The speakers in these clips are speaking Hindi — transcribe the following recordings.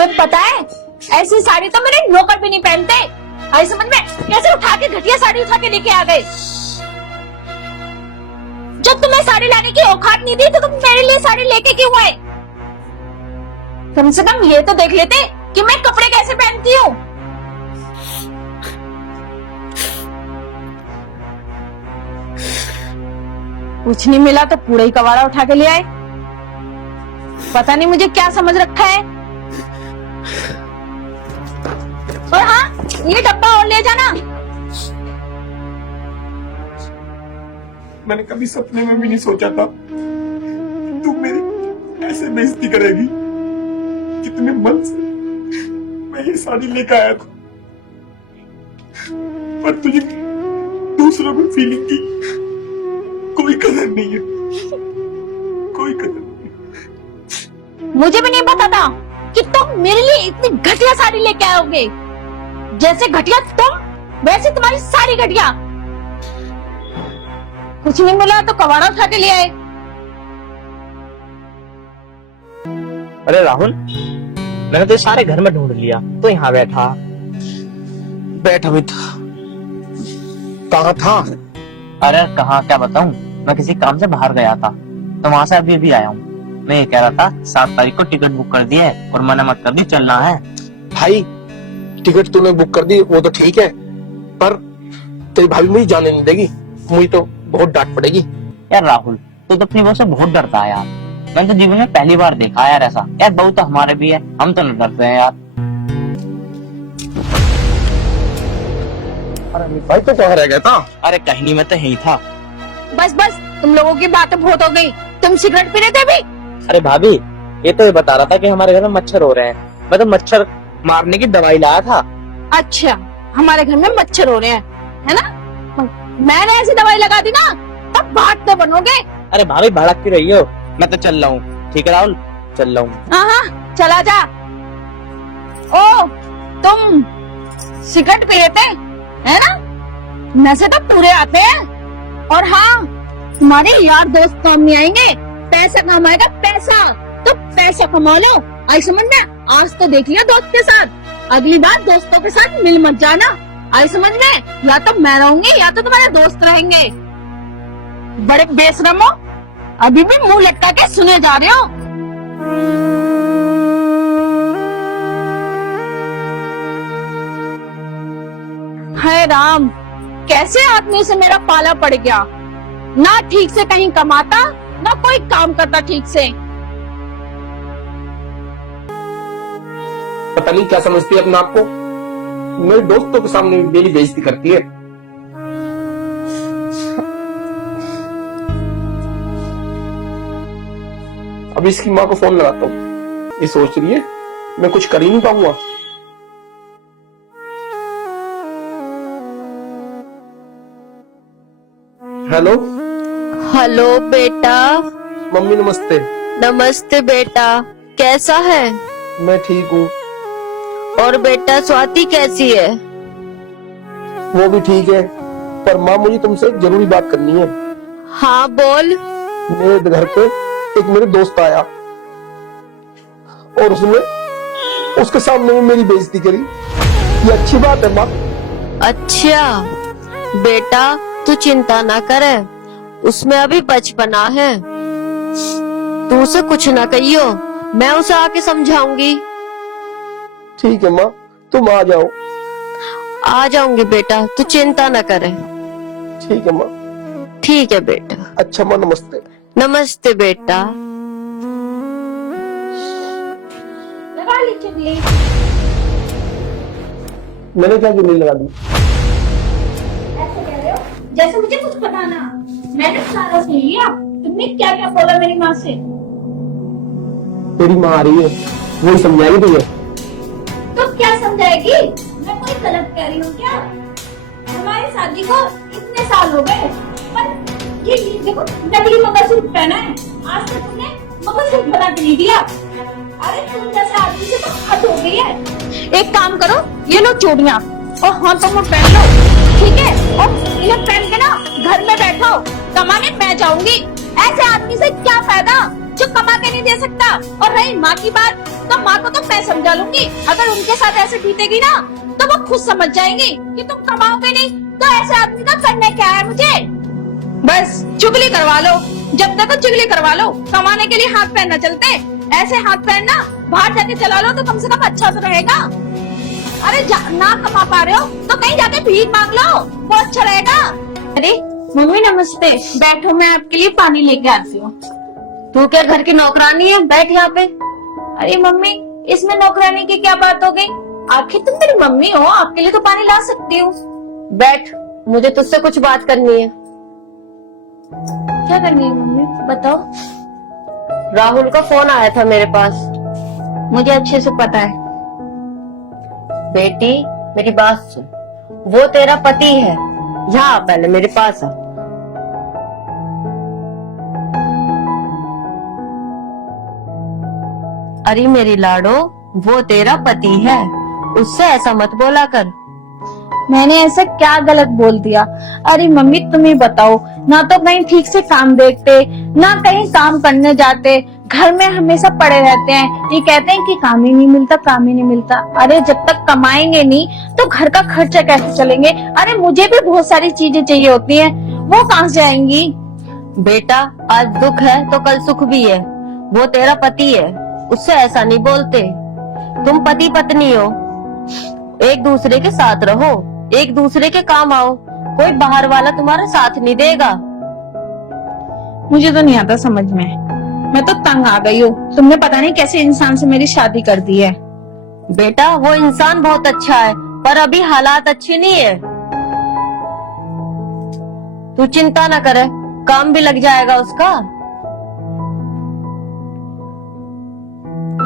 तुम्हें पता है ऐसी साड़ी तो मेरे नौकर भी नहीं पहनते। आई समझ में, कैसे उठा के घटिया साड़ी उठा के लेके आ गए। जब तुम्हें साड़ी लाने की औकात नहीं दी तो तुम मेरे लिए साड़ी लेके क्यों आए? कम से कम ये तो देख लेते कि मैं कपड़े कैसे पहनती हूँ। कुछ नहीं मिला तो पूरा ही कबाड़ा उठा के ले आए। पता नहीं मुझे क्या समझ रखा है। और हाँ, ये डब्बा और ले जाना। मैंने कभी सपने में भी नहीं सोचा था कि तू मेरी ऐसे बेइज्जती करेगी। कितने मन से मैं ये साड़ी लेकर आया था, पर तुझे दूसरों की फीलिंग की कोई कदर नहीं है, कोई कदर नहीं। मुझे भी नहीं पता था कि तुम मेरे लिए इतनी घटिया साड़ी लेके आओगे। जैसे घटिया तुम वैसे तुम्हारी सारी घटिया। कुछ नहीं मिला तो कबाड़ा उठा के ले आए। अरे राहुल, मैंने तो सारे घर में ढूंढ लिया, तो यहाँ बैठा अमित, कहाँ था? अरे कहाँ, क्या बताऊं, मैं किसी काम से बाहर गया था, तो वहां से अभी आया हूँ। मैं ये कह रहा था 7 तारीख को टिकट बुक कर दी है और मना मत कर दी, चलना है। भाई टिकट तूने बुक कर दी वो तो ठीक है, पर तेरी भाभी मुझे जाने नहीं देगी, मुझे तो बहुत डांट पड़ेगी। यार राहुल, तू तो अपनी बहू से बहुत डरता है यार। मैंने तो जीवन में पहली बार देखा यार ऐसा। यार बहू तो हमारे भी है, हम तो नहीं डरते हैं यार। अरे अमित भाई तो कहाँ रह गया था? अरे कहीं नहीं, मैं तो यही था। बस बस, तुम लोगों की बातें बहुत हो गई। तुम सिगरेट पी रहे थे अभी? अरे भाभी, ये तो ये बता रहा था कि हमारे घर में मच्छर हो रहे हैं। मैं तो मच्छर मारने की दवाई लाया था। अच्छा, हमारे घर में मच्छर हो रहे हैं, है ना? मैंने ऐसी दवाई लगा दी ना, तब भागते बनोगे। अरे भाभी भड़कती रही हो, मैं तो चल रहा हूँ। ठीक है राहुल, चल रहा हूँ। हाँ, चला जा। ओ, तुम सिगरेट पी लेते है ना? नशे तो पूरे आते हैं। और हाँ, तुम्हारे यार दोस्त काम नहीं आएंगे। पैसा कमाएगा पैसा, तो पैसा कमा लो। आई समझ में? आज तो देख लिया दोस्त के साथ, अगली बार दोस्तों के साथ मिल मत जाना। आई समझ में? या तो मैं रहूंगी या तो तुम्हारे दोस्त रहेंगे। बड़े बेशरम हो, अभी भी मुंह लटका के सुने जा रहे हो। हाय राम, कैसे आदमी से मेरा पाला पड़ गया। ना ठीक से कहीं कमाता, ना कोई काम करता ठीक से। पता नहीं क्या समझती है अपने आप को, मेरे दोस्तों के सामने मेरी बेइज्जती करती है। अब इसकी माँ को फोन लगाता हूँ, ये सोच रही है मैं कुछ कर ही नहीं पाऊंगा। हेलो हेलो बेटा। मम्मी नमस्ते। नमस्ते बेटा, कैसा है? मैं ठीक हूँ। और बेटा स्वाति कैसी है? वो भी ठीक है, पर माँ मुझे तुमसे एक जरूरी बात करनी है। हाँ बोल। मेरे घर पे एक मेरे दोस्त आया और उसने उसके सामने में मेरी बेइज्जती करी। ये अच्छी बात है माँ? अच्छा बेटा, तू चिंता ना करे, उसमें अभी बचपना है, तू उसे कुछ ना कहियो, मैं उसे आके समझाऊंगी। ठीक है माँ, तुम आ जाओ। आ जाऊंगी बेटा, तू चिंता ना करे। ठीक है माँ। ठीक है बेटा। अच्छा माँ, नमस्ते। नमस्ते बेटा। लगा ली चुगली। मैंने क्या चुगली लगा दी? ऐसे कह रहे हो जैसे मुझे कुछ पता ना। मैंने सारा सुन लिया, तुमने क्या क्या बोला मेरी माँ से। तेरी माँ आ रही है, वही समझाएगी तुझे। तो क्या समझाएगी? मैं कोई गलत कह रही हूँ क्या? हमारी शादी को इतने साल हो गए, पर ये देखो नकली मंगलसूत्र पहना है। आज तक तुमने मंगलसूत्र बना के नहीं दिया। अरे तुम जैसे आदमी से तो हद हो गई है। एक काम करो, ये लो चूड़ियाँ और हाथों में पहन लो, ठीक है? और ये पहन के ना घर में बैठो, कमाने मैं जाऊंगी। ऐसे आदमी से क्या फायदा जो कमा के नहीं दे सकता। और रही माँ की बात, तो माँ को तो मैं समझा लूंगी। अगर उनके साथ ऐसे बीतेगी ना तो वो खुद समझ जाएंगी कि तुम कमाओगे नहीं, तो ऐसे आदमी का करने क्या है मुझे। बस चुगली करवा लो, जब तक चुगली करवा लो। कमाने के लिए हाथ पैर न चलते, ऐसे हाथ पैर ना बाहर जाके चला लो तो कम से कम अच्छा तो रहेगा। अरे ना कमा पा रहे हो तो कहीं जाके भीख मांग लो, वो अच्छा रहेगा। अरे मम्मी नमस्ते, बैठो मैं आपके लिए पानी लेके आती हूँ। तू क्या घर की नौकरानी है? बैठ यहाँ पे। अरे मम्मी, इसमें नौकरानी की क्या बात हो गई? आखिर तुम मेरी मम्मी हो, आपके लिए तो पानी ला सकती हूँ। बैठ, मुझे तुझसे कुछ बात करनी है। क्या करनी है मम्मी, बताओ। राहुल का फोन आया था मेरे पास। मुझे अच्छे से पता है। बेटी मेरी बात सुन, वो तेरा पति है। यहाँ आ, पहले मेरे पास आ। अरे मेरी लाडो, वो तेरा पति है, उससे ऐसा मत बोला कर। मैंने ऐसा क्या गलत बोल दिया? अरे मम्मी तुम ही बताओ, ना तो कहीं ठीक से काम देखते, ना कहीं काम करने जाते, घर में हमेशा पड़े रहते हैं। ये कहते हैं कि काम ही नहीं मिलता, काम ही नहीं मिलता। अरे जब तक कमाएंगे नहीं तो घर का खर्चा कैसे चलेंगे? अरे मुझे भी बहुत सारी चीजें चाहिए होती हैं, वो कहाँ से आएंगी? बेटा आज दुख है तो कल सुख भी है। वो तेरा पति है, उससे ऐसा नहीं बोलते। तुम पति पत्नी हो, एक दूसरे के साथ रहो, एक दूसरे के काम आओ। कोई बाहर वाला तुम्हारा साथ नहीं देगा। मुझे तो नहीं आता समझ में, मैं तो तंग आ गई हूँ। तुमने पता नहीं कैसे इंसान से मेरी शादी कर दी है। बेटा वो इंसान बहुत अच्छा है, पर अभी हालात अच्छे नहीं है। तू चिंता न करे, काम भी लग जाएगा उसका।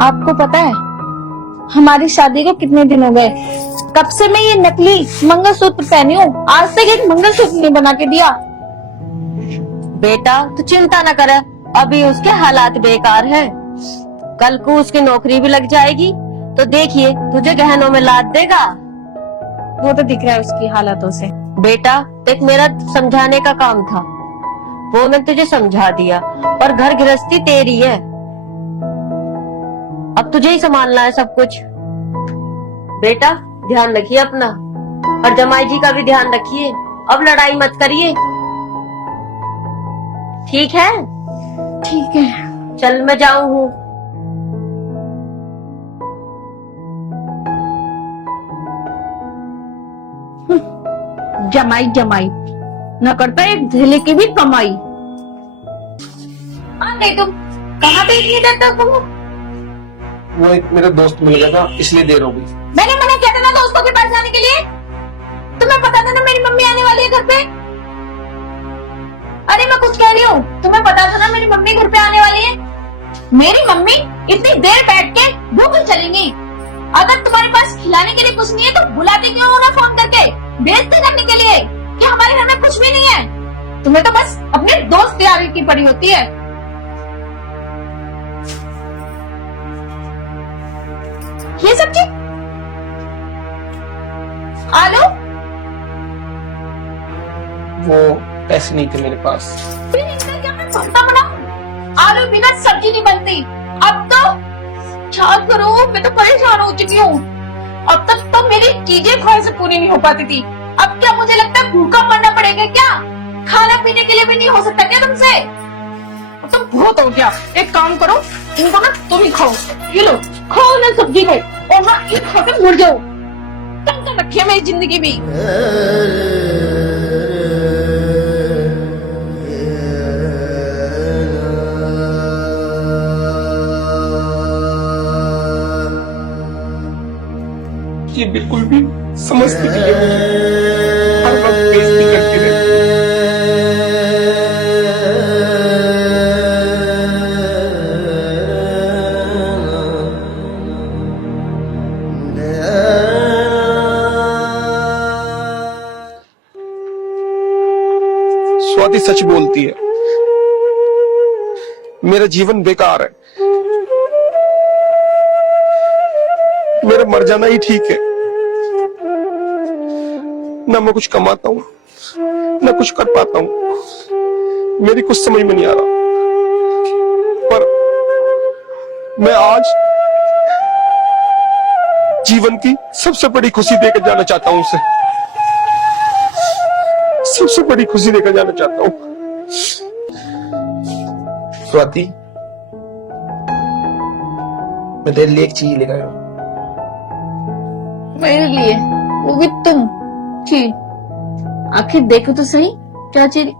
आपको पता है हमारी शादी को कितने दिन हो गए? कब से मैं ये नकली मंगलसूत्र पहनी हूँ, आज तक एक मंगलसूत्र नहीं बना के दिया। बेटा तू चिंता न करे, अभी उसके हालात बेकार है। कल को उसकी नौकरी भी लग जाएगी तो देखिए तुझे गहनों में लाद देगा। वो तो दिख रहा है उसकी हालातों से। बेटा एक मेरा समझाने का काम था, वो मैं तुझे समझा दिया, पर घर गृहस्थी तेरी है, अब तुझे ही संभालना है सब कुछ। बेटा ध्यान रखिए अपना, और जमाई जी का भी ध्यान रखिए। अब लड़ाई मत करिए, ठीक है? ठीक है, चल मैं जाऊं हूँ। जमाई जमाई न करता एक धेले की भी कमाई। नहीं तुम कहाँ पे इतनी देर तक हो? वो एक मेरा दोस्त मिल गया था, इसलिए देर हो गई। मैंने मना किया था ना दोस्तों के पास जाने के लिए। तुम्हें पता था ना मेरी मम्मी आने वाली है घर पे। अरे मैं कुछ कह रही हूँ, तुम्हें पता था ना मेरी मम्मी घर पे आने वाली है। मेरी मम्मी इतनी देर बैठ के भूख चलेंगी। अगर तुम्हारे पास खिलाने के लिए कुछ नहीं है तो बुलाते क्यों हो ना फोन करके, बेइज्जती करने के लिए कि हमारे घर में कुछ भी नहीं है। तुम्हें तो बस अपने दोस्त यारी की पड़ी होती है। ये सब्जी आलू, वो पैसे नहीं थे मेरे पास। फिर इसका क्या मैं भरता बनाऊं? आलू बिना सब्जी नहीं बनती। अब तो क्या करूं, मैं तो परेशान हो चुकी हूँ। अब तक तो मेरी चीजें ख्वाहिशें पूरी नहीं हो पाती थी, अब क्या मुझे लगता है भूखा मरना पड़ेगा क्या? खाना पीने के लिए भी नहीं हो सकता क्या तुमसे? अब तो बहुत हो गया। एक काम करो, इनको ना तुम ही खाओ। ये लो खाओ ना सब्जी में, और ना ये खा के मर जाओ। तंग कर रखी है मेरी जिंदगी भी। ये बिल्कुल भी समझती नहीं है मुझे, हर वक्त बेइज्जती करती रहती है। स्वाति सच बोलती है, मेरा जीवन बेकार है, मेरा मर जाना ही ठीक है। ना मैं कुछ कमाता हूँ, ना कुछ कर पाता हूँ, मेरी कुछ समझ में नहीं आ रहा। पर मैं आज जीवन की सबसे बड़ी खुशी देकर जाना चाहता हूं उसे, सबसे बड़ी खुशी देकर जाना चाहता हूं। स्वाति, मैं तेरे लिए एक चीज लेकर आया हूं। मेरे लिए? वो भी तुम? ठीक, आखिर देखो तो सही क्या चीज।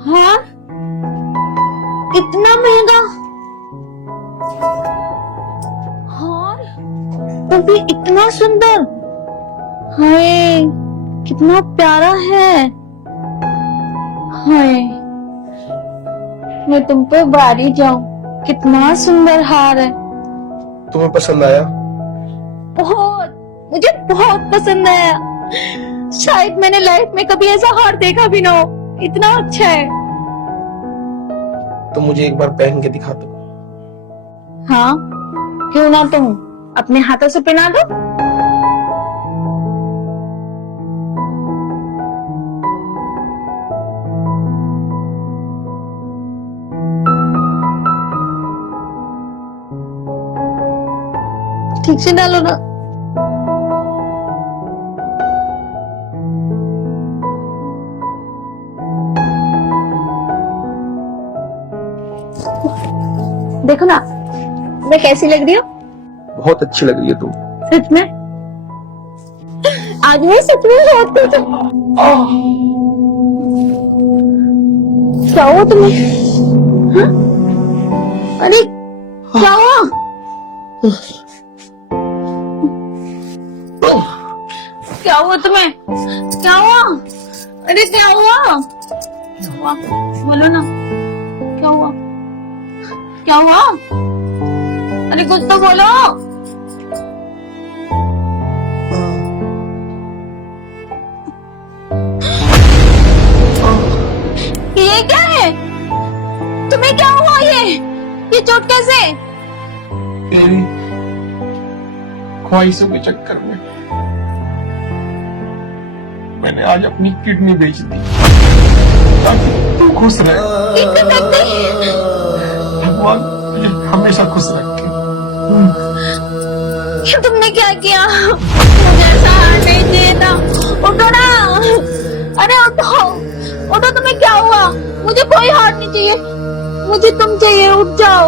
हाँ, इतना महंगा हार, वो भी इतना सुंदर। हाय, कितना प्यारा है। हाय, मैं तुम पे बारी जाऊं, कितना सुंदर हार है। तुम्हें पसंद आया? बहुत, मुझे बहुत पसंद आया। शायद मैंने लाइफ में कभी ऐसा हार देखा भी ना हो, इतना अच्छा है। तो मुझे एक बार पहन के दिखा दो। हाँ, क्यों ना, तुम अपने हाथों से पहना दो। ठीक से डालो ना। देखो ना मैं कैसी लग रही हूँ। बहुत अच्छी लग रही है तुम। सच में? आज मैं सच में बहुत खुश हूँ। क्या हुआ तुम्हें? हाँ? अरे क्या हुआ? क्या हुआ तुम्हें? क्या हुआ? अरे क्या हुआ? बोलो ना, क्या हुआ? क्या हुआ? अरे कुछ तो बोलो। ये क्या है? तुम्हें क्या हुआ? ये चोट कैसे? तेरी ख्वाहिशों के चक्कर में मैंने आज अपनी किडनी बेच दी ताकि तू खुश रहे। भगवान तुझे हमेशा खुश रखे। तुमने क्या किया? मुझे ऐसा हार नहीं चाहिए था। उठो ना, अरे उठो, उठो। तुम्हें क्या हुआ? मुझे कोई हार नहीं चाहिए, मुझे तुम चाहिए। उठ जाओ,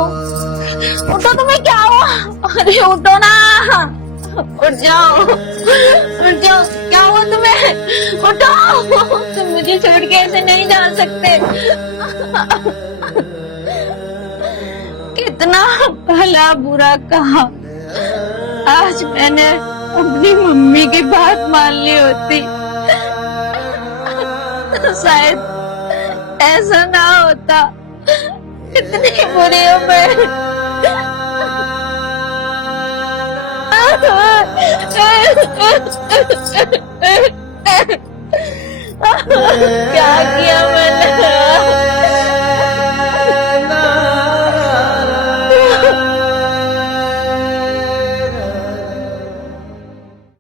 उठो। तुम्हें क्या हुआ? अरे उठो ना, उठ जाओ, उठ जाओ। क्या हुआ तुम्हें? उठो, तुम मुझे छोड़ के ऐसे नहीं जा सकते। कितना भला बुरा कहा। आज मैंने अपनी मम्मी की बात मान ली होती तो शायद ऐसा ना होता। कितनी बुरी हूँ मैं। क्या किया